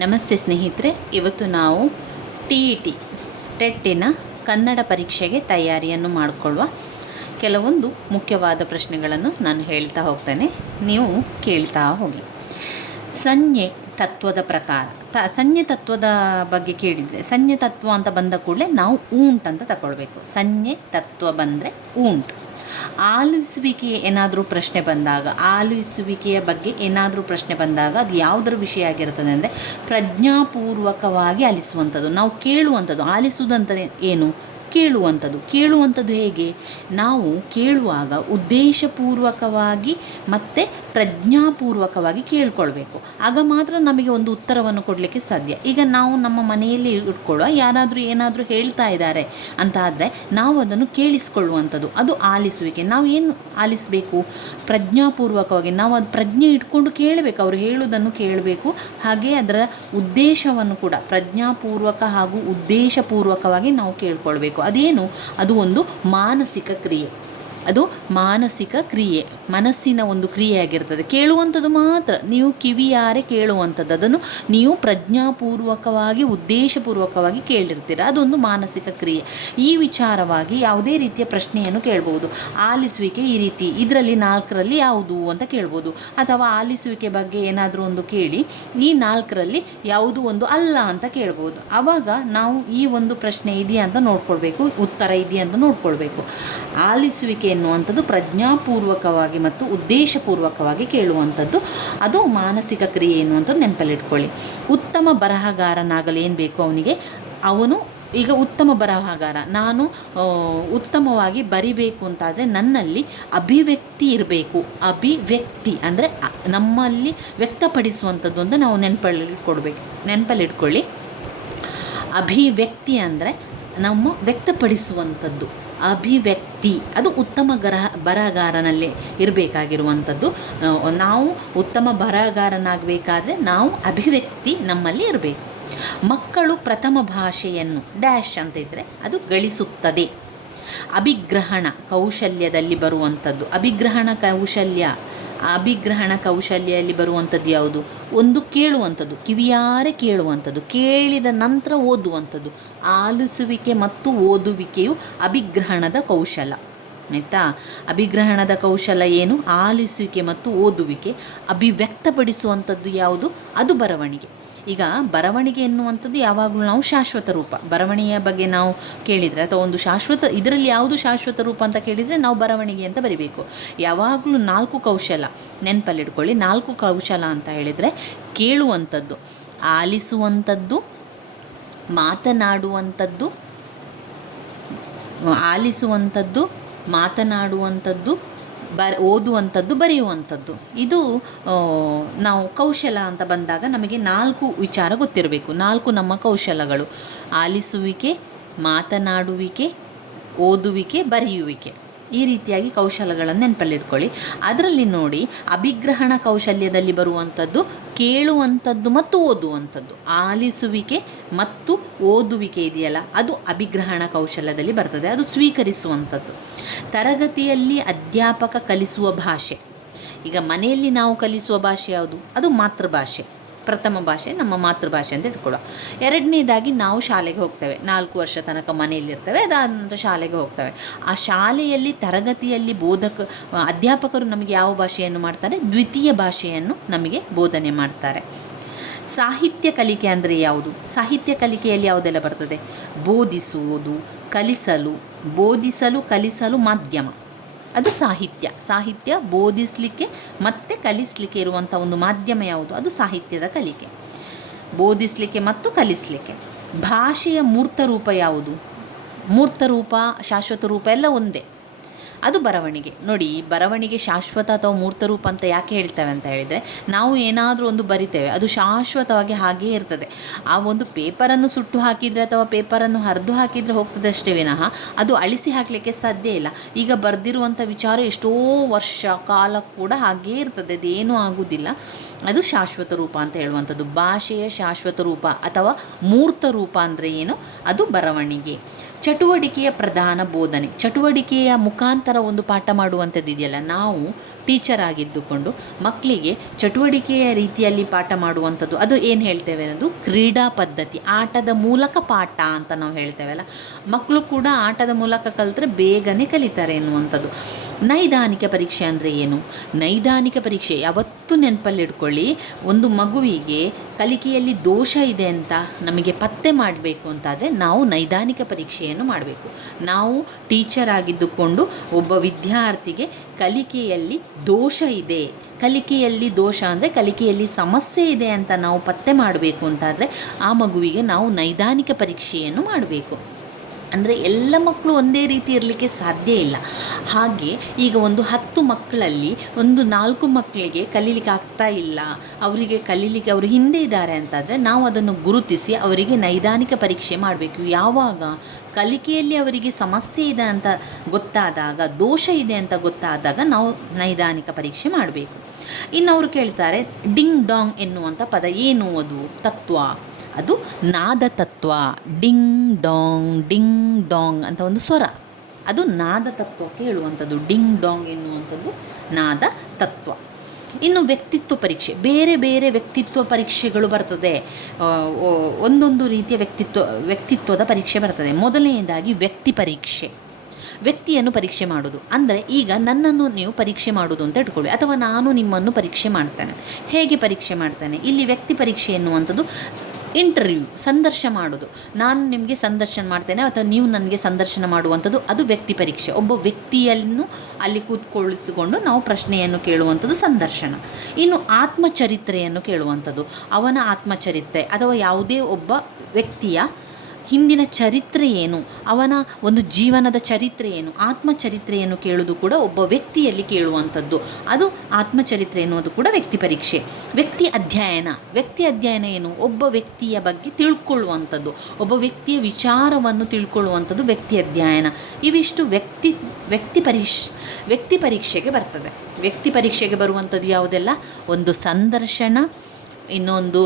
ನಮಸ್ತೆ ಸ್ನೇಹಿತರೆ, ಇವತ್ತು ನಾವು ಟಿ ಇ ಟಿ ಟೆಟ್ಟಿನ ಕನ್ನಡ ಪರೀಕ್ಷೆಗೆ ತಯಾರಿಯನ್ನು ಮಾಡಿಕೊಳ್ಳುವ ಕೆಲವೊಂದು ಮುಖ್ಯವಾದ ಪ್ರಶ್ನೆಗಳನ್ನು ನಾನು ಹೇಳ್ತಾ ಹೋಗ್ತೇನೆ, ನೀವು ಕೇಳ್ತಾ ಹೋಗಿ. ಸಂಜ್ಞೆ ತತ್ವದ ಪ್ರಕಾರ ಸಂಜ್ಞೆ ತತ್ವದ ಬಗ್ಗೆ ಕೇಳಿದರೆ, ಸಂಜ್ಞೆ ತತ್ವ ಅಂತ ಬಂದ ಕೂಡಲೇ ನಾವು ಊಂಟ್ ಅಂತ ತಗೊಳ್ಬೇಕು. ಸಂಜ್ಞೆ ತತ್ವ ಬಂದರೆ ಊಂಟ್. ಆಲಿಸುವಿಕೆ ಏನಾದರೂ ಪ್ರಶ್ನೆ ಬಂದಾಗ, ಆಲಿಸುವಿಕೆಯ ಬಗ್ಗೆ ಏನಾದರೂ ಪ್ರಶ್ನೆ ಬಂದಾಗ ಅದು ಯಾವುದರ ವಿಷಯ ಆಗಿರ್ತದೆ ಅಂದರೆ ಪ್ರಜ್ಞಾಪೂರ್ವಕವಾಗಿ ಆಲಿಸುವಂಥದ್ದು. ನಾವು ಕೇಳುವಂಥದ್ದು. ಆಲಿಸುವುದಂತ ಏನು? ಕೇಳುವಂಥದ್ದು ಹೇಗೆ? ನಾವು ಕೇಳುವಾಗ ಉದ್ದೇಶಪೂರ್ವಕವಾಗಿ ಮತ್ತು ಪ್ರಜ್ಞಾಪೂರ್ವಕವಾಗಿ ಕೇಳ್ಕೊಳ್ಬೇಕು. ಆಗ ಮಾತ್ರ ನಮಗೆ ಒಂದು ಉತ್ತರವನ್ನು ಕೊಡಲಿಕ್ಕೆ ಸಾಧ್ಯ. ಈಗ ನಾವು ನಮ್ಮ ಮನೆಯಲ್ಲಿ ಇಟ್ಕೊಳ್ಳೋ ಯಾರಾದರೂ ಏನಾದರೂ ಹೇಳ್ತಾ ಇದ್ದಾರೆ ಅಂತ ಆದರೆ ನಾವು ಅದನ್ನು ಕೇಳಿಸ್ಕೊಳ್ಳುವಂಥದ್ದು, ಅದು ಆಲಿಸುವಿಕೆ. ನಾವು ಏನು ಆಲಿಸಬೇಕು? ಪ್ರಜ್ಞಾಪೂರ್ವಕವಾಗಿ ನಾವು ಅದು ಪ್ರಜ್ಞೆ ಇಟ್ಕೊಂಡು ಕೇಳಬೇಕು, ಅವರು ಹೇಳುವುದನ್ನು ಕೇಳಬೇಕು. ಹಾಗೆ ಅದರ ಉದ್ದೇಶವನ್ನು ಕೂಡ ಪ್ರಜ್ಞಾಪೂರ್ವಕ ಹಾಗೂ ಉದ್ದೇಶಪೂರ್ವಕವಾಗಿ ನಾವು ಕೇಳ್ಕೊಳ್ಬೇಕು. ಅದೇನು? ಅದು ಒಂದು ಮಾನಸಿಕ ಕ್ರಿಯೆ. ಅದು ಮಾನಸಿಕ ಕ್ರಿಯೆ, ಮನಸ್ಸಿನ ಒಂದು ಕ್ರಿಯೆಯಾಗಿರ್ತದೆ. ಕೇಳುವಂಥದ್ದು ಮಾತ್ರ, ನೀವು ಕಿವಿಯಾರೆ ಕೇಳುವಂಥದ್ದು, ಅದನ್ನು ನೀವು ಪ್ರಜ್ಞಾಪೂರ್ವಕವಾಗಿ ಉದ್ದೇಶಪೂರ್ವಕವಾಗಿ ಕೇಳಿರ್ತೀರ. ಅದೊಂದು ಮಾನಸಿಕ ಕ್ರಿಯೆ. ಈ ವಿಚಾರವಾಗಿ ಯಾವುದೇ ರೀತಿಯ ಪ್ರಶ್ನೆಯನ್ನು ಕೇಳ್ಬೋದು. ಆಲಿಸುವಿಕೆ ಈ ರೀತಿ, ಇದರಲ್ಲಿ 4ರಲ್ಲಿ ಯಾವುದು ಅಂತ ಕೇಳ್ಬೋದು. ಅಥವಾ ಆಲಿಸುವಿಕೆ ಬಗ್ಗೆ ಏನಾದರೂ ಒಂದು ಕೇಳಿ ಈ 4ರಲ್ಲಿ ಯಾವುದು ಒಂದು ಅಲ್ಲ ಅಂತ ಕೇಳ್ಬೋದು. ಆವಾಗ ನಾವು ಈ ಒಂದು ಪ್ರಶ್ನೆ ಇದೆಯಾ ಅಂತ ನೋಡ್ಕೊಳ್ಬೇಕು, ಉತ್ತರ ಇದೆಯಾ ಅಂತ ನೋಡ್ಕೊಳ್ಬೇಕು. ಆಲಿಸುವಿಕೆ ಎನ್ನುವಂಥದ್ದು ಪ್ರಜ್ಞಾಪೂರ್ವಕವಾಗಿ ಮತ್ತು ಉದ್ದೇಶಪೂರ್ವಕವಾಗಿ ಕೇಳುವಂಥದ್ದು, ಅದು ಮಾನಸಿಕ ಕ್ರಿಯೆ ಎನ್ನುವಂಥದ್ದು ನೆನಪಲ್ಲಿಟ್ಕೊಳ್ಳಿ. ಉತ್ತಮ ಬರಹಗಾರನಾಗಲು ಏನು ಬೇಕು ಅವನಿಗೆ? ಅವನು ಈಗ ಉತ್ತಮ ಬರಹಗಾರ, ನಾನು ಉತ್ತಮವಾಗಿ ಬರಿಬೇಕು ಅಂತಾದರೆ ನನ್ನಲ್ಲಿ ಅಭಿವ್ಯಕ್ತಿ ಇರಬೇಕು. ಅಭಿವ್ಯಕ್ತಿ ಅಂದರೆ ನಮ್ಮಲ್ಲಿ ವ್ಯಕ್ತಪಡಿಸುವಂಥದ್ದು ಅಂತ ನಾವು ನೆನಪಲ್ಲಿಟ್ಕೊಳ್ಳಿ. ಅಭಿವ್ಯಕ್ತಿ ಅಂದರೆ ನಮ್ಮ ವ್ಯಕ್ತಪಡಿಸುವಂಥದ್ದು. ಅಭಿವ್ಯಕ್ತಿ ಅದು ಉತ್ತಮ ಬರಹಗಾರನಲ್ಲಿ ಇರಬೇಕಾಗಿರುವಂಥದ್ದು. ನಾವು ಉತ್ತಮ ಬರಹಗಾರನಾಗಬೇಕಾದ್ರೆ ನಾವು ಅಭಿವ್ಯಕ್ತಿ ನಮ್ಮಲ್ಲಿ ಇರಬೇಕು. ಮಕ್ಕಳು ಪ್ರಥಮ ಭಾಷೆಯನ್ನು ಡ್ಯಾಶ್ ಅಂತ ಇದ್ದರೆ ಅದು ಗಳಿಸುತ್ತದೆ. ಅಭಿಗ್ರಹಣ ಕೌಶಲ್ಯದಲ್ಲಿ ಬರುವಂಥದ್ದು. ಅಭಿಗ್ರಹಣ ಕೌಶಲ್ಯದಲ್ಲಿ ಬರುವಂಥದ್ದು ಯಾವುದು? ಒಂದು ಕೇಳುವಂಥದ್ದು, ಕಿವಿಯಾರೆ ಕೇಳುವಂಥದ್ದು, ಕೇಳಿದ ನಂತರ ಓದುವಂಥದ್ದು. ಆಲಿಸುವಿಕೆ ಮತ್ತು ಓದುವಿಕೆಯು ಅಭಿಗ್ರಹಣದ ಕೌಶಲ. ಆಯಿತಾ? ಅಭಿಗ್ರಹಣದ ಕೌಶಲ ಏನು? ಆಲಿಸುವಿಕೆ ಮತ್ತು ಓದುವಿಕೆ. ಅಭಿವ್ಯಕ್ತಪಡಿಸುವಂಥದ್ದು ಯಾವುದು? ಅದು ಬರವಣಿಗೆ. ಈಗ ಬರವಣಿಗೆ ಎನ್ನುವಂಥದ್ದು ಯಾವಾಗಲೂ ನಾವು ಶಾಶ್ವತ ರೂಪ, ಬರವಣಿಗೆಯ ಬಗ್ಗೆ ನಾವು ಕೇಳಿದರೆ ಅಥವಾ ಒಂದು ಶಾಶ್ವತ, ಇದರಲ್ಲಿ ಯಾವುದು ಶಾಶ್ವತ ರೂಪ ಅಂತ ಕೇಳಿದರೆ ನಾವು ಬರವಣಿಗೆ ಅಂತ ಬರಿಬೇಕು. ಯಾವಾಗಲೂ 4 ಕೌಶಲ ನೆನಪಲ್ಲಿಟ್ಕೊಳ್ಳಿ. 4 ಕೌಶಲ ಅಂತ ಹೇಳಿದರೆ ಕೇಳುವಂಥದ್ದು, ಆಲಿಸುವಂಥದ್ದು, ಮಾತನಾಡುವಂಥದ್ದು, ಓದುವಂಥದ್ದು, ಬರೆಯುವಂಥದ್ದು. ಇದು ನಾವು ಕೌಶಲ ಅಂತ ಬಂದಾಗ ನಮಗೆ 4 ವಿಚಾರ ಗೊತ್ತಿರಬೇಕು. 4 ನಮ್ಮ ಕೌಶಲಗಳು: ಆಲಿಸುವಿಕೆ, ಮಾತನಾಡುವಿಕೆ, ಓದುವಿಕೆ, ಬರೆಯುವಿಕೆ. ಈ ರೀತಿಯಾಗಿ ಕೌಶಲಗಳನ್ನು ನೆನಪಲ್ಲಿಟ್ಕೊಳ್ಳಿ. ಅದರಲ್ಲಿ ನೋಡಿ, ಅಭಿಗ್ರಹಣ ಕೌಶಲ್ಯದಲ್ಲಿ ಬರುವಂಥದ್ದು ಕೇಳುವಂಥದ್ದು ಮತ್ತು ಓದುವಂಥದ್ದು. ಆಲಿಸುವಿಕೆ ಮತ್ತು ಓದುವಿಕೆ ಇದೆಯಲ್ಲ, ಅದು ಅಭಿಗ್ರಹಣ ಕೌಶಲ್ಯದಲ್ಲಿ ಬರ್ತದೆ, ಅದು ಸ್ವೀಕರಿಸುವಂಥದ್ದು. ತರಗತಿಯಲ್ಲಿ ಅಧ್ಯಾಪಕ ಕಲಿಸುವ ಭಾಷೆ. ಈಗ ಮನೆಯಲ್ಲಿ ನಾವು ಕಲಿಸುವ ಭಾಷೆ ಯಾವುದು? ಅದು ಮಾತೃಭಾಷೆ. ಪ್ರಥಮ ಭಾಷೆ ನಮ್ಮ ಮಾತೃಭಾಷೆ ಅಂತ ಇಟ್ಕೊಳ್ಳೋ. 2ನೇದಾಗಿ ನಾವು ಶಾಲೆಗೆ ಹೋಗ್ತೇವೆ, 4 ವರ್ಷ ತನಕ ಮನೆಯಲ್ಲಿರ್ತೇವೆ, ಅದಾದ ನಂತರ ಶಾಲೆಗೆ ಹೋಗ್ತೇವೆ. ಆ ಶಾಲೆಯಲ್ಲಿ ತರಗತಿಯಲ್ಲಿ ಅಧ್ಯಾಪಕರು ನಮಗೆ ಯಾವ ಭಾಷೆಯನ್ನು ಮಾಡ್ತಾರೆ? ದ್ವಿತೀಯ ಭಾಷೆಯನ್ನು ನಮಗೆ ಬೋಧನೆ ಮಾಡ್ತಾರೆ. ಸಾಹಿತ್ಯ ಕಲಿಕೆ ಅಂದರೆ ಯಾವುದು? ಸಾಹಿತ್ಯ ಕಲಿಕೆಯಲ್ಲಿ ಯಾವುದೆಲ್ಲ ಬರ್ತದೆ? ಬೋಧಿಸುವುದು, ಕಲಿಸಲು ಮಾಧ್ಯಮ, ಅದು ಸಾಹಿತ್ಯ ಬೋಧಿಸಲಿಕ್ಕೆ ಮತ್ತು ಕಲಿಸಲಿಕ್ಕೆ ಇರುವಂಥ ಒಂದು ಮಾಧ್ಯಮ ಯಾವುದು? ಅದು ಸಾಹಿತ್ಯದ ಕಲಿಕೆ. ಬೋಧಿಸಲಿಕ್ಕೆ ಮತ್ತು ಕಲಿಸಲಿಕ್ಕೆ. ಭಾಷೆಯ ಮೂರ್ತ ರೂಪ ಯಾವುದು? ಮೂರ್ತ ರೂಪ, ಶಾಶ್ವತ ರೂಪ ಎಲ್ಲ ಒಂದೇ, ಅದು ಬರವಣಿಗೆ. ನೋಡಿ, ಬರವಣಿಗೆ ಶಾಶ್ವತ ಅಥವಾ ಮೂರ್ತ ರೂಪ ಅಂತ ಯಾಕೆ ಹೇಳ್ತೇವೆ ಅಂತ ಹೇಳಿದರೆ, ನಾವು ಏನಾದರೂ ಒಂದು ಬರಿತೇವೆ, ಅದು ಶಾಶ್ವತವಾಗಿ ಹಾಗೇ ಇರ್ತದೆ. ಆ ಒಂದು ಪೇಪರನ್ನು ಸುಟ್ಟು ಹಾಕಿದರೆ ಅಥವಾ ಪೇಪರನ್ನು ಹರಿದು ಹಾಕಿದರೆ ಹೋಗ್ತದೆ ಅಷ್ಟೇ ವಿನಃ ಅದು ಅಳಿಸಿ ಹಾಕಲಿಕ್ಕೆ ಸಾಧ್ಯ ಇಲ್ಲ. ಈಗ ಬರೆದಿರುವಂಥ ವಿಚಾರ ಎಷ್ಟೋ ವರ್ಷ ಕಾಲ ಕೂಡ ಹಾಗೇ ಇರ್ತದೆ, ಅದೇನೂ ಆಗುವುದಿಲ್ಲ. ಅದು ಶಾಶ್ವತ ರೂಪ ಅಂತ ಹೇಳುವಂಥದ್ದು. ಭಾಷೆಯ ಶಾಶ್ವತ ರೂಪ ಅಥವಾ ಮೂರ್ತ ರೂಪ ಅಂದರೆ ಏನು? ಅದು ಬರವಣಿಗೆ. ಚಟುವಟಿಕೆಯ ಪ್ರಧಾನ ಬೋಧನೆ. ಚಟುವಟಿಕೆಯ ಮುಖಾಂತರ ಒಂದು ಪಾಠ ಮಾಡುವಂಥದ್ದು ಇದೆಯಲ್ಲ, ನಾವು ಟೀಚರ್ ಆಗಿದ್ದುಕೊಂಡು ಮಕ್ಕಳಿಗೆ ಚಟುವಟಿಕೆಯ ರೀತಿಯಲ್ಲಿ ಪಾಠ ಮಾಡುವಂಥದ್ದು, ಅದು ಏನು ಹೇಳ್ತೇವೆ ಅನ್ನೋದು ಕ್ರೀಡಾ ಪದ್ಧತಿ, ಆಟದ ಮೂಲಕ ಪಾಠ ಅಂತ ನಾವು ಹೇಳ್ತೇವಲ್ಲ. ಮಕ್ಕಳು ಕೂಡ ಆಟದ ಮೂಲಕ ಕಲಿತ್ರೆ ಬೇಗನೆ ಕಲಿತಾರೆ ಎನ್ನುವಂಥದ್ದು. ನೈದಾನಿಕ ಪರೀಕ್ಷೆ ಅಂದರೆ ಏನು? ನೈದಾನಿಕ ಪರೀಕ್ಷೆ ಯಾವತ್ತೂ ನೆನಪಲ್ಲಿಟ್ಕೊಳ್ಳಿ, ಒಂದು ಮಗುವಿಗೆ ಕಲಿಕೆಯಲ್ಲಿ ದೋಷ ಇದೆ ಅಂತ ನಮಗೆ ಪತ್ತೆ ಮಾಡಬೇಕು ಅಂತಾದರೆ ನಾವು ನೈದಾನಿಕ ಪರೀಕ್ಷೆಯನ್ನು ಮಾಡಬೇಕು. ನಾವು ಟೀಚರ್ ಆಗಿದ್ದುಕೊಂಡು ಒಬ್ಬ ವಿದ್ಯಾರ್ಥಿಗೆ ಕಲಿಕೆಯಲ್ಲಿ ದೋಷ ಇದೆ, ಕಲಿಕೆಯಲ್ಲಿ ದೋಷ ಅಂದರೆ ಕಲಿಕೆಯಲ್ಲಿ ಸಮಸ್ಯೆ ಇದೆ ಅಂತ ನಾವು ಪತ್ತೆ ಮಾಡಬೇಕು ಅಂತಾದರೆ ಆ ಮಗುವಿಗೆ ನಾವು ನೈದಾನಿಕ ಪರೀಕ್ಷೆಯನ್ನು ಮಾಡಬೇಕು. ಅಂದರೆ ಎಲ್ಲ ಮಕ್ಕಳು ಒಂದೇ ರೀತಿ ಇರಲಿಕ್ಕೆ ಸಾಧ್ಯ ಇಲ್ಲ. ಹಾಗೆ ಈಗ ಒಂದು 10 ಮಕ್ಕಳಲ್ಲಿ ಒಂದು 4 ಮಕ್ಕಳಿಗೆ ಕಲೀಲಿಕ್ಕೆ ಆಗ್ತಾ ಇಲ್ಲ, ಅವರಿಗೆ ಕಲೀಲಿಕ್ಕೆ ಅವರು ಹಿಂದೆ ಇದ್ದಾರೆ ಅಂತಾದರೆ ನಾವು ಅದನ್ನು ಗುರುತಿಸಿ ಅವರಿಗೆ ನೈದಾನಿಕ ಪರೀಕ್ಷೆ ಮಾಡಬೇಕು. ಯಾವಾಗ ಕಲಿಕೆಯಲ್ಲಿ ಅವರಿಗೆ ಸಮಸ್ಯೆ ಇದೆ ಅಂತ ಗೊತ್ತಾದಾಗ, ದೋಷ ಇದೆ ಅಂತ ಗೊತ್ತಾದಾಗ ನಾವು ನೈದಾನಿಕ ಪರೀಕ್ಷೆ ಮಾಡಬೇಕು. ಇನ್ನು ಅವರು ಕೇಳ್ತಾರೆ, ಡಿಂಗ್ ಡಾಂಗ್ ಎನ್ನುವಂಥ ಪದ ಏನು? ಅದು ತತ್ವ, ಅದು ನಾದ ತತ್ವ. ಡಿಂಗ್ ಡಾಂಗ್ ಅಂತ ಒಂದು ಸ್ವರ, ಅದು ನಾದ ತತ್ವಕ್ಕೆ ಹೇಳುವಂಥದ್ದು. ಡಿಂಗ್ ಡಾಂಗ್ ಎನ್ನುವಂಥದ್ದು ನಾದ ತತ್ವ. ಇನ್ನು ವ್ಯಕ್ತಿತ್ವ ಪರೀಕ್ಷೆ, ಬೇರೆ ಬೇರೆ ವ್ಯಕ್ತಿತ್ವ ಪರೀಕ್ಷೆಗಳು ಬರ್ತದೆ. ಒಂದೊಂದು ರೀತಿಯ ವ್ಯಕ್ತಿತ್ವದ ಪರೀಕ್ಷೆ ಬರ್ತದೆ. ಮೊದಲನೆಯದಾಗಿ ವ್ಯಕ್ತಿ ಪರೀಕ್ಷೆ, ವ್ಯಕ್ತಿಯನ್ನು ಪರೀಕ್ಷೆ ಮಾಡೋದು. ಅಂದರೆ ಈಗ ನನ್ನನ್ನು ನೀವು ಪರೀಕ್ಷೆ ಮಾಡೋದು ಅಂತ ಇಟ್ಕೊಳ್ಳಿ, ಅಥವಾ ನಾನು ನಿಮ್ಮನ್ನು ಪರೀಕ್ಷೆ ಮಾಡ್ತೇನೆ. ಹೇಗೆ ಪರೀಕ್ಷೆ ಮಾಡ್ತೇನೆ? ಇಲ್ಲಿ ವ್ಯಕ್ತಿ ಪರೀಕ್ಷೆ ಎನ್ನುವಂಥದ್ದು ಇಂಟರ್ವ್ಯೂ, ಸಂದರ್ಶನ ಮಾಡೋದು. ನಾನು ನಿಮಗೆ ಸಂದರ್ಶನ ಮಾಡ್ತೇನೆ ಅಥವಾ ನೀವು ನನಗೆ ಸಂದರ್ಶನ ಮಾಡುವಂಥದ್ದು, ಅದು ವ್ಯಕ್ತಿ ಪರೀಕ್ಷೆ. ಒಬ್ಬ ವ್ಯಕ್ತಿಯನ್ನು ಅಲ್ಲಿ ಕೂತ್ಕೊಳ್ಳಿಸಿಕೊಂಡು ನಾವು ಪ್ರಶ್ನೆಯನ್ನು ಕೇಳುವಂಥದ್ದು ಸಂದರ್ಶನ. ಇನ್ನು ಆತ್ಮಚರಿತ್ರೆಯನ್ನು ಕೇಳುವಂಥದ್ದು, ಅವನ ಆತ್ಮಚರಿತ್ರೆ ಅಥವಾ ಯಾವುದೇ ಒಬ್ಬ ವ್ಯಕ್ತಿಯ ಹಿಂದಿನ ಚರಿತ್ರೆ ಏನು, ಅವನ ಒಂದು ಜೀವನದ ಚರಿತ್ರೆ ಏನು, ಆತ್ಮಚರಿತ್ರೆಯನ್ನು ಕೇಳುವುದು ಕೂಡ ಒಬ್ಬ ವ್ಯಕ್ತಿಯಲ್ಲಿ ಕೇಳುವಂಥದ್ದು, ಅದು ಆತ್ಮಚರಿತ್ರೆ ಎನ್ನುವುದು ಕೂಡ ವ್ಯಕ್ತಿ ಪರೀಕ್ಷೆ. ವ್ಯಕ್ತಿ ಅಧ್ಯಯನ ಏನು? ಒಬ್ಬ ವ್ಯಕ್ತಿಯ ಬಗ್ಗೆ ತಿಳ್ಕೊಳ್ಳುವಂಥದ್ದು, ಒಬ್ಬ ವ್ಯಕ್ತಿಯ ವಿಚಾರವನ್ನು ತಿಳ್ಕೊಳ್ಳುವಂಥದ್ದು ವ್ಯಕ್ತಿ ಅಧ್ಯಯನ. ಇವಿಷ್ಟು ವ್ಯಕ್ತಿ ಪರೀಕ್ಷೆಗೆ ಬರ್ತದೆ. ವ್ಯಕ್ತಿ ಪರೀಕ್ಷೆಗೆ ಬರುವಂಥದ್ದು ಯಾವುದೆಲ್ಲ? ಒಂದು ಸಂದರ್ಶನ, ಇನ್ನೊಂದು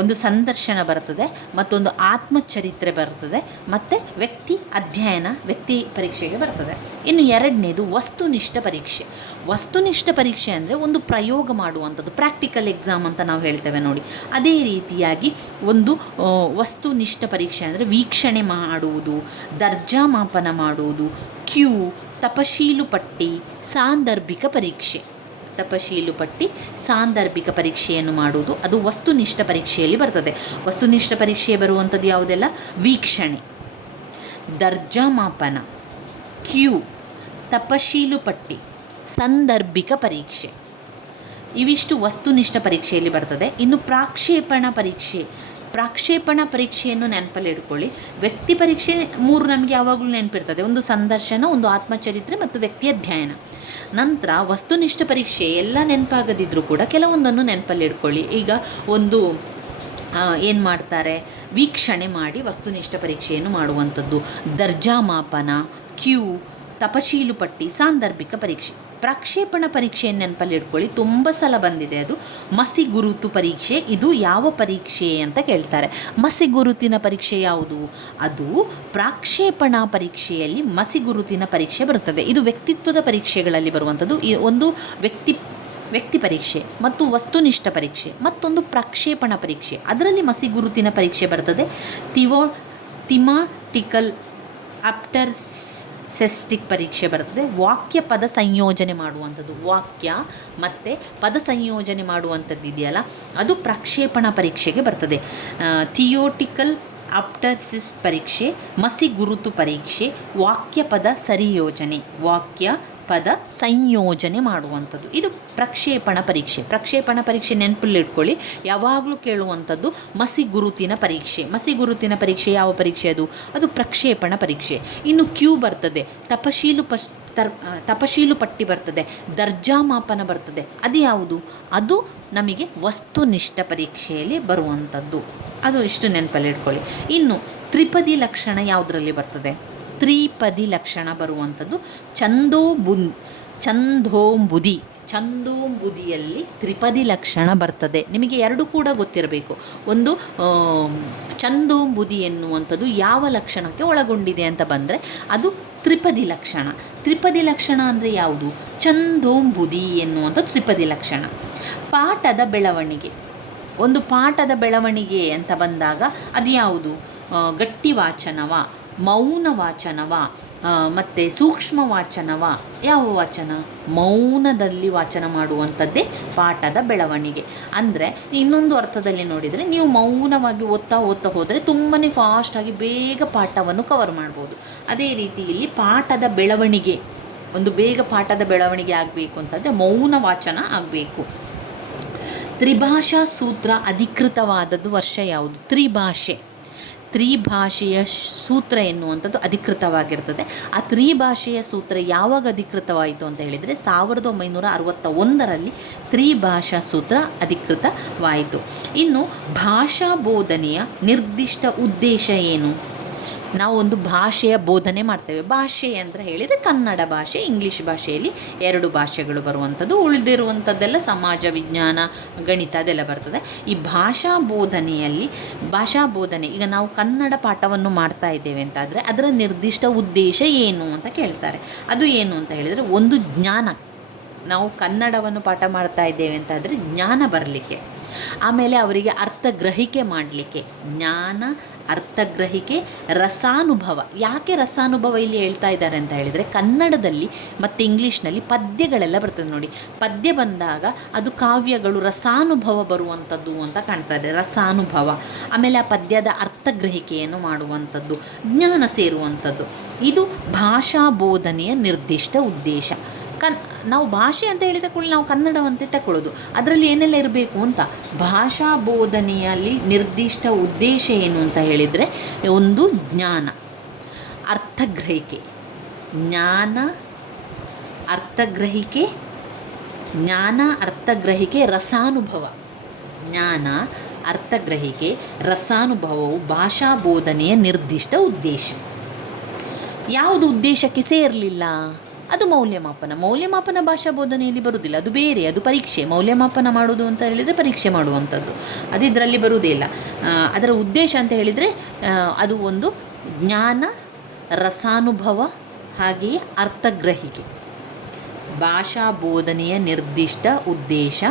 ಒಂದು ಸಂದರ್ಶನ ಬರ್ತದೆ, ಮತ್ತೊಂದು ಆತ್ಮಚರಿತ್ರೆ ಬರ್ತದೆ, ಮತ್ತು ವ್ಯಕ್ತಿ ಅಧ್ಯಯನ ವ್ಯಕ್ತಿ ಪರೀಕ್ಷೆಗೆ ಬರ್ತದೆ. ಇನ್ನು ಎರಡನೇದು ವಸ್ತುನಿಷ್ಠ ಪರೀಕ್ಷೆ. ವಸ್ತುನಿಷ್ಠ ಪರೀಕ್ಷೆ ಅಂದರೆ ಒಂದು ಪ್ರಯೋಗ ಮಾಡುವಂಥದ್ದು, ಪ್ರಾಕ್ಟಿಕಲ್ ಎಕ್ಸಾಮ್ ಅಂತ ನಾವು ಹೇಳ್ತೇವೆ ನೋಡಿ. ಅದೇ ರೀತಿಯಾಗಿ ಒಂದು ವಸ್ತುನಿಷ್ಠ ಪರೀಕ್ಷೆ ಅಂದರೆ ವೀಕ್ಷಣೆ ಮಾಡುವುದು, ದರ್ಜಾ ಮಾಪನ ಮಾಡುವುದು, ಕ್ಯೂ, ತಪಶೀಲು ಪಟ್ಟಿ, ಸಾಂದರ್ಭಿಕ ಪರೀಕ್ಷೆ. ತಪಶೀಲು ಪಟ್ಟಿ, ಸಾಂದರ್ಭಿಕ ಪರೀಕ್ಷೆಯನ್ನು ಮಾಡುವುದು, ಅದು ವಸ್ತುನಿಷ್ಠ ಪರೀಕ್ಷೆಯಲ್ಲಿ ಬರ್ತದೆ. ವಸ್ತುನಿಷ್ಠ ಪರೀಕ್ಷೆ ಬರುವಂಥದ್ದು ಯಾವುದೆಲ್ಲ? ವೀಕ್ಷಣೆ, ದರ್ಜಾ ಮಾಪನ, ಕ್ಯೂ, ತಪಶೀಲು ಪಟ್ಟಿ, ಸಾಂದರ್ಭಿಕ ಪರೀಕ್ಷೆ. ಇವಿಷ್ಟು ವಸ್ತುನಿಷ್ಠ ಪರೀಕ್ಷೆಯಲ್ಲಿ ಬರ್ತದೆ. ಇನ್ನು ಪ್ರಾಕ್ಷೇಪಣ ಪರೀಕ್ಷೆಯನ್ನು ನೆನಪಲ್ಲಿ ಇಟ್ಕೊಳ್ಳಿ. ವ್ಯಕ್ತಿ ಪರೀಕ್ಷೆ 3 ನಮಗೆ ಯಾವಾಗಲೂ ನೆನಪಿರ್ತದೆ, ಒಂದು ಸಂದರ್ಶನ, ಒಂದು ಆತ್ಮಚರಿತ್ರೆ ಮತ್ತು ವ್ಯಕ್ತಿ ಅಧ್ಯಯನ. ನಂತರ ವಸ್ತುನಿಷ್ಠ ಪರೀಕ್ಷೆ ಎಲ್ಲ ನೆನಪಾಗದಿದ್ದರೂ ಕೂಡ ಕೆಲವೊಂದನ್ನು ನೆನಪಲ್ಲಿ ಇಟ್ಕೊಳ್ಳಿ. ಈಗ ಒಂದು ಏನು ಮಾಡ್ತಾರೆ, ವೀಕ್ಷಣೆ ಮಾಡಿ ವಸ್ತುನಿಷ್ಠ ಪರೀಕ್ಷೆಯನ್ನು ಮಾಡುವಂಥದ್ದು, ದರ್ಜಾ ಮಾಪನ, ಕ್ಯೂ, ತಪಶೀಲು ಪಟ್ಟಿ, ಸಾಂದರ್ಭಿಕ ಪರೀಕ್ಷೆ. ಪ್ರಕ್ಷೇಪಣ ಪರೀಕ್ಷೆಯನ್ನು ನೆನಪಲ್ಲಿ ಇಟ್ಕೊಳ್ಳಿ, ತುಂಬ ಸಲ ಬಂದಿದೆ. ಅದು ಮಸಿಗುರುತು ಪರೀಕ್ಷೆ. ಇದು ಯಾವ ಪರೀಕ್ಷೆ ಅಂತ ಕೇಳ್ತಾರೆ. ಮಸಿಗುರುತಿನ ಪರೀಕ್ಷೆ ಯಾವುದು? ಅದು ಪ್ರಾಕ್ಷೇಪಣಾ ಪರೀಕ್ಷೆಯಲ್ಲಿ ಮಸಿಗುರುತಿನ ಪರೀಕ್ಷೆ ಬರುತ್ತದೆ. ಇದು ವ್ಯಕ್ತಿತ್ವದ ಪರೀಕ್ಷೆಗಳಲ್ಲಿ ಬರುವಂಥದ್ದು. ಒಂದು ವ್ಯಕ್ತಿ ಪರೀಕ್ಷೆ ಮತ್ತು ವಸ್ತುನಿಷ್ಠ ಪರೀಕ್ಷೆ, ಮತ್ತೊಂದು ಪ್ರಕ್ಷೇಪಣ ಪರೀಕ್ಷೆ. ಅದರಲ್ಲಿ ಮಸಿಗುರುತಿನ ಪರೀಕ್ಷೆ ಬರ್ತದೆ. ಥಿಮಾಟಿಕಲ್ ಸೆಸ್ಟಿಕ್ ಪರೀಕ್ಷೆ ಬರ್ತದೆ. ವಾಕ್ಯ ಪದ ಸಂಯೋಜನೆ ಮಾಡುವಂಥದ್ದು, ವಾಕ್ಯ ಮತ್ತು ಪದ ಸಂಯೋಜನೆ ಮಾಡುವಂಥದ್ದು ಇದೆಯಲ್ಲ, ಅದು ಪ್ರಕ್ಷೇಪಣ ಪರೀಕ್ಷೆಗೆ ಬರ್ತದೆ. ಥಿಯೋಟಿಕಲ್ ಆಪ್ಟರ್ಸಿಸ್ಟ್ ಪರೀಕ್ಷೆ, ಮಸಿಗುರುತು ಪರೀಕ್ಷೆ, ವಾಕ್ಯ ಪದ ಸರಿಯೋಜನೆ, ವಾಕ್ಯ ಪದ ಸಂಯೋಜನೆ ಮಾಡುವಂಥದ್ದು, ಇದು ಪ್ರಕ್ಷೇಪಣ ಪರೀಕ್ಷೆ. ಪ್ರಕ್ಷೇಪಣ ಪರೀಕ್ಷೆ ನೆನಪಲ್ಲಿಟ್ಕೊಳ್ಳಿ, ಯಾವಾಗಲೂ ಕೇಳುವಂಥದ್ದು ಮಸಿಗುರುತಿನ ಪರೀಕ್ಷೆ. ಮಸಿಗುರುತಿನ ಪರೀಕ್ಷೆ ಯಾವ ಪರೀಕ್ಷೆ? ಅದು ಪ್ರಕ್ಷೇಪಣ ಪರೀಕ್ಷೆ. ಇನ್ನು ಕ್ಯೂ ಬರ್ತದೆ, ತಪಶೀಲು ಪಟ್ಟಿ ಬರ್ತದೆ, ದರ್ಜಾ ಮಾಪನ ಬರ್ತದೆ. ಅದು ಯಾವುದು? ಅದು ನಮಗೆ ವಸ್ತುನಿಷ್ಠ ಪರೀಕ್ಷೆಯಲ್ಲಿ ಬರುವಂಥದ್ದು. ಅದು ಇಷ್ಟು ನೆನಪಲ್ಲಿ ಇಟ್ಕೊಳ್ಳಿ. ಇನ್ನು ತ್ರಿಪದಿ ಲಕ್ಷಣ ಯಾವುದರಲ್ಲಿ ಬರ್ತದೆ? ತ್ರಿಪದಿ ಲಕ್ಷಣ ಬರುವಂಥದ್ದು ಛಂದೋಂಬುದಿಯಲ್ಲಿ ತ್ರಿಪದಿ ಲಕ್ಷಣ ಬರ್ತದೆ. ನಿಮಗೆ ಎರಡು ಕೂಡ ಗೊತ್ತಿರಬೇಕು. ಒಂದು ಛಂದೋಂಬುದಿ ಎನ್ನುವಂಥದ್ದು ಯಾವ ಲಕ್ಷಣಕ್ಕೆ ಒಳಗೊಂಡಿದೆ ಅಂತ ಬಂದರೆ ಅದು ತ್ರಿಪದಿ ಲಕ್ಷಣ. ತ್ರಿಪದಿ ಲಕ್ಷಣ ಅಂದರೆ ಯಾವುದು? ಛಂದೋಂಬುದಿ ಎನ್ನುವಂಥ ತ್ರಿಪದಿ ಲಕ್ಷಣ. ಪಾಠದ ಬೆಳವಣಿಗೆ. ಒಂದು ಪಾಠದ ಬೆಳವಣಿಗೆ ಅಂತ ಬಂದಾಗ ಅದು ಯಾವುದು? ಗಟ್ಟಿ ವಾಚನವ, ಮೌನ ವಾಚನವ, ಮತ್ತು ಸೂಕ್ಷ್ಮ ವಾಚನವ. ಯಾವ ವಾಚನ? ಮೌನದಲ್ಲಿ ವಾಚನ ಮಾಡುವಂಥದ್ದೇ ಪಾಠದ ಬೆಳವಣಿಗೆ. ಅಂದರೆ ಇನ್ನೊಂದು ಅರ್ಥದಲ್ಲಿ ನೋಡಿದರೆ, ನೀವು ಮೌನವಾಗಿ ಓದ್ತಾ ಹೋದರೆ ತುಂಬಾ ಫಾಸ್ಟಾಗಿ ಬೇಗ ಪಾಠವನ್ನು ಕವರ್ ಮಾಡ್ಬೋದು. ಅದೇ ರೀತಿ ಇಲ್ಲಿ ಪಾಠದ ಬೆಳವಣಿಗೆ, ಒಂದು ಬೇಗ ಪಾಠದ ಬೆಳವಣಿಗೆ ಆಗಬೇಕು ಅಂತಂದರೆ ಮೌನ ವಾಚನ ಆಗಬೇಕು. ತ್ರಿಭಾಷಾ ಸೂತ್ರ ಅಧಿಕೃತವಾದದ್ದು ವರ್ಷ ಯಾವುದು? ತ್ರಿಭಾಷೆಯ ಸೂತ್ರ ಎನ್ನುವಂಥದ್ದು ಅಧಿಕೃತವಾಗಿರ್ತದೆ. ಆ ತ್ರಿಭಾಷೆಯ ಸೂತ್ರ ಯಾವಾಗ ಅಧಿಕೃತವಾಯಿತು ಅಂತ ಹೇಳಿದರೆ 1961ರಲ್ಲಿ ತ್ರಿಭಾಷಾ ಸೂತ್ರ ಅಧಿಕೃತವಾಯಿತು. ಇನ್ನು ಭಾಷಾ ಬೋಧನೆಯ ನಿರ್ದಿಷ್ಟ ಉದ್ದೇಶ ಏನು? ನಾವು ಒಂದು ಭಾಷೆಯ ಬೋಧನೆ ಮಾಡ್ತೇವೆ. ಭಾಷೆ ಅಂತ ಹೇಳಿದರೆ ಕನ್ನಡ ಭಾಷೆ, ಇಂಗ್ಲೀಷ್ ಭಾಷೆಯಲ್ಲಿ 2 ಭಾಷೆಗಳು ಬರುವಂಥದ್ದು. ಉಳಿದಿರುವಂಥದ್ದೆಲ್ಲ ಸಮಾಜ ವಿಜ್ಞಾನ, ಗಣಿತ ಅದೆಲ್ಲ ಬರ್ತದೆ. ಈ ಭಾಷಾ ಬೋಧನೆ ಈಗ ನಾವು ಕನ್ನಡ ಪಾಠವನ್ನು ಮಾಡ್ತಾ ಇದ್ದೇವೆ ಅಂತಾದರೆ ಅದರ ನಿರ್ದಿಷ್ಟ ಉದ್ದೇಶ ಏನು ಅಂತ ಕೇಳ್ತಾರೆ. ಅದು ಏನು ಅಂತ ಹೇಳಿದರೆ, ಒಂದು ಜ್ಞಾನ. ನಾವು ಕನ್ನಡವನ್ನು ಪಾಠ ಮಾಡ್ತಾ ಇದ್ದೇವೆ ಅಂತಾದರೆ ಜ್ಞಾನ ಬರಲಿಕ್ಕೆ, ಆಮೇಲೆ ಅವರಿಗೆ ಅರ್ಥಗ್ರಹಿಕೆ ಮಾಡಲಿಕ್ಕೆ, ಜ್ಞಾನ, ಅರ್ಥಗ್ರಹಿಕೆ, ರಸಾನುಭವ. ಯಾಕೆ ರಸಾನುಭವ ಇಲ್ಲಿ ಹೇಳ್ತಾ ಇದ್ದಾರೆ ಅಂತ ಹೇಳಿದರೆ, ಕನ್ನಡದಲ್ಲಿ ಮತ್ತು ಇಂಗ್ಲೀಷ್ನಲ್ಲಿ ಪದ್ಯಗಳೆಲ್ಲ ಬರ್ತದೆ ನೋಡಿ. ಪದ್ಯ ಬಂದಾಗ ಅದು ಕಾವ್ಯಗಳು ರಸಾನುಭವ ಬರುವಂಥದ್ದು ಅಂತ ಕಾಣ್ತದೆ, ರಸಾನುಭವ. ಆಮೇಲೆ ಆ ಪದ್ಯದ ಅರ್ಥಗ್ರಹಿಕೆಯನ್ನು ಮಾಡುವಂಥದ್ದು, ಜ್ಞಾನ ಸೇರುವಂಥದ್ದು. ಇದು ಭಾಷಾ ಬೋಧನೆಯ ನಿರ್ದಿಷ್ಟ ಉದ್ದೇಶ. ನಾವು ಭಾಷೆ ಅಂತ ಹೇಳಿದ ಕೂಡಲೇ ನಾವು ಕನ್ನಡವಂತೆ ತಗೊಳ್ಳೋದು, ಅದರಲ್ಲಿ ಏನೆಲ್ಲ ಇರಬೇಕು ಅಂತ. ಭಾಷಾ ಬೋಧನೆಯಲ್ಲಿ ನಿರ್ದಿಷ್ಟ ಉದ್ದೇಶ ಏನು ಅಂತ ಹೇಳಿದರೆ, ಒಂದು ಜ್ಞಾನ, ಅರ್ಥಗ್ರಹಿಕೆ, ರಸಾನುಭವ. ಜ್ಞಾನ, ಅರ್ಥಗ್ರಹಿಕೆ, ರಸಾನುಭವವು ಭಾಷಾ ಬೋಧನೆಯ ನಿರ್ದಿಷ್ಟ ಉದ್ದೇಶ. ಯಾವುದು ಉದ್ದೇಶಕ್ಕೆ ಸೇರಲಿಲ್ಲ? ಅದು ಮೌಲ್ಯಮಾಪನ ಭಾಷಾ ಬೋಧನೆಯಲ್ಲಿ ಬರುವುದಿಲ್ಲ, ಅದು ಬೇರೆ, ಅದು ಪರೀಕ್ಷೆ. ಮೌಲ್ಯಮಾಪನ ಮಾಡೋದು ಅಂತ ಹೇಳಿದರೆ ಪರೀಕ್ಷೆ ಮಾಡುವಂಥದ್ದು, ಅದು ಇದರಲ್ಲಿ ಬರುವುದೇ ಇಲ್ಲ. ಅದರ ಉದ್ದೇಶ ಅಂತ ಹೇಳಿದರೆ ಅದು ಒಂದು ಜ್ಞಾನ, ರಸಾನುಭವ, ಹಾಗೆಯೇ ಅರ್ಥಗ್ರಹಿಕೆ. ಭಾಷಾ ಬೋಧನೆಯ ನಿರ್ದಿಷ್ಟ ಉದ್ದೇಶ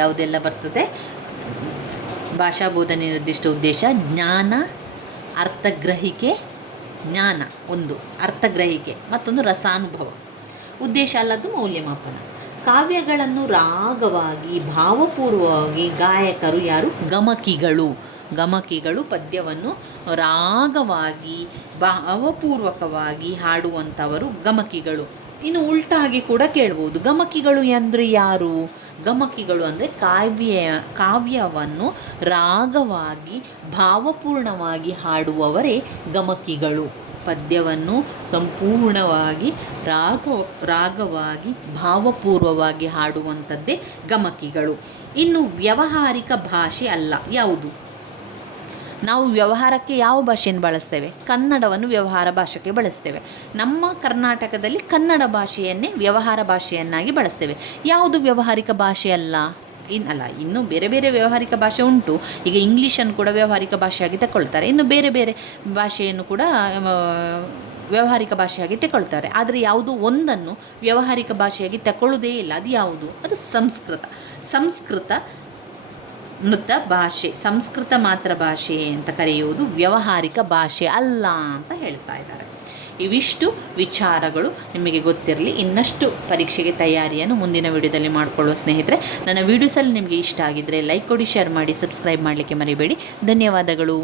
ಯಾವುದೆಲ್ಲ ಬರ್ತದೆ? ಭಾಷಾ ಬೋಧನೆಯ ನಿರ್ದಿಷ್ಟ ಉದ್ದೇಶ ಜ್ಞಾನ, ಅರ್ಥಗ್ರಹಿಕೆ, ಜ್ಞಾನ ಒಂದು, ಅರ್ಥಗ್ರಹಿಕೆ ಮತ್ತೊಂದು ರಸಾನುಭವ. ಉದ್ದೇಶ ಅಲ್ಲದ್ದು ಮೌಲ್ಯಮಾಪನ. ಕಾವ್ಯಗಳನ್ನು ರಾಗವಾಗಿ, ಭಾವಪೂರ್ವವಾಗಿ ಗಾಯಕರು ಯಾರು? ಗಮಕಿಗಳು ಪದ್ಯವನ್ನು ರಾಗವಾಗಿ, ಭಾವಪೂರ್ವಕವಾಗಿ ಹಾಡುವಂಥವರು ಗಮಕಿಗಳು. ಇನ್ನು ಉಲ್ಟಾಗಿ ಕೂಡ ಕೇಳ್ಬೋದು, ಗಮಕಿಗಳು ಅಂದರೆ ಯಾರು? ಗಮಕಿಗಳು ಅಂದರೆ ಕಾವ್ಯವನ್ನು ರಾಗವಾಗಿ, ಭಾವಪೂರ್ಣವಾಗಿ ಹಾಡುವವರೇ ಗಮಕಿಗಳು. ಪದ್ಯವನ್ನು ಸಂಪೂರ್ಣವಾಗಿ ರಾಗವಾಗಿ, ಭಾವಪೂರ್ವವಾಗಿ ಹಾಡುವಂಥದ್ದೇ ಗಮಕಿಗಳು. ಇನ್ನು ವ್ಯಾವಹಾರಿಕ ಭಾಷೆ ಅಲ್ಲ ಯಾವುದು? ನಾವು ವ್ಯವಹಾರಕ್ಕೆ ಯಾವ ಭಾಷೆಯನ್ನು ಬಳಸ್ತೇವೆ? ಕನ್ನಡವನ್ನು ವ್ಯವಹಾರ ಭಾಷೆಗೆ ಬಳಸ್ತೇವೆ. ನಮ್ಮ ಕರ್ನಾಟಕದಲ್ಲಿ ಕನ್ನಡ ಭಾಷೆಯನ್ನೇ ವ್ಯವಹಾರ ಭಾಷೆಯನ್ನಾಗಿ ಬಳಸ್ತೇವೆ. ಯಾವುದು ವ್ಯಾವಹಾರಿಕ ಭಾಷೆ ಅಲ್ಲ? ಇನ್ನೂ ಬೇರೆ ಬೇರೆ ವ್ಯಾವಹಾರಿಕ ಭಾಷೆ ಉಂಟು. ಈಗ ಇಂಗ್ಲೀಷನ್ನು ಕೂಡ ವ್ಯಾವಹಾರಿಕ ಭಾಷೆಯಾಗಿ ತಗೊಳ್ತಾರೆ, ಇನ್ನು ಬೇರೆ ಬೇರೆ ಭಾಷೆಯನ್ನು ಕೂಡ ವ್ಯಾವಹಾರಿಕ ಭಾಷೆಯಾಗಿ ತಗೊಳ್ತಾರೆ. ಆದರೆ ಯಾವುದು ಒಂದನ್ನು ವ್ಯಾವಹಾರಿಕ ಭಾಷೆಯಾಗಿ ತಗೊಳ್ಳೋದೇ ಇಲ್ಲ. ಅದು ಯಾವುದು? ಅದು ಸಂಸ್ಕೃತ ಭಾಷೆ, ಸಂಸ್ಕೃತ ಮಾತ್ರ ಭಾಷೆ ಅಂತ ಕರೆಯುವುದು ವ್ಯಾವಹಾರಿಕ ಭಾಷೆ ಅಲ್ಲ ಅಂತ ಹೇಳ್ತಾ ಇದ್ದಾರೆ. ಇವಿಷ್ಟು ವಿಚಾರಗಳು ನಿಮಗೆ ಗೊತ್ತಿರಲಿ. ಇನ್ನಷ್ಟು ಪರೀಕ್ಷೆಗೆ ತಯಾರಿಯನ್ನು ಮುಂದಿನ ವಿಡಿಯೋದಲ್ಲಿ ಮಾಡಿಕೊಳ್ಳುವ ಸ್ನೇಹಿತರೆ. ನನ್ನ ವೀಡಿಯೋಸಲ್ಲಿ ನಿಮಗೆ ಇಷ್ಟ ಆಗಿದ್ದರೆ ಲೈಕ್ ಕೊಡಿ, ಶೇರ್ ಮಾಡಿ, ಸಬ್ಸ್ಕ್ರೈಬ್ ಮಾಡಲಿಕ್ಕೆ ಮರಿಬೇಡಿ. ಧನ್ಯವಾದಗಳು.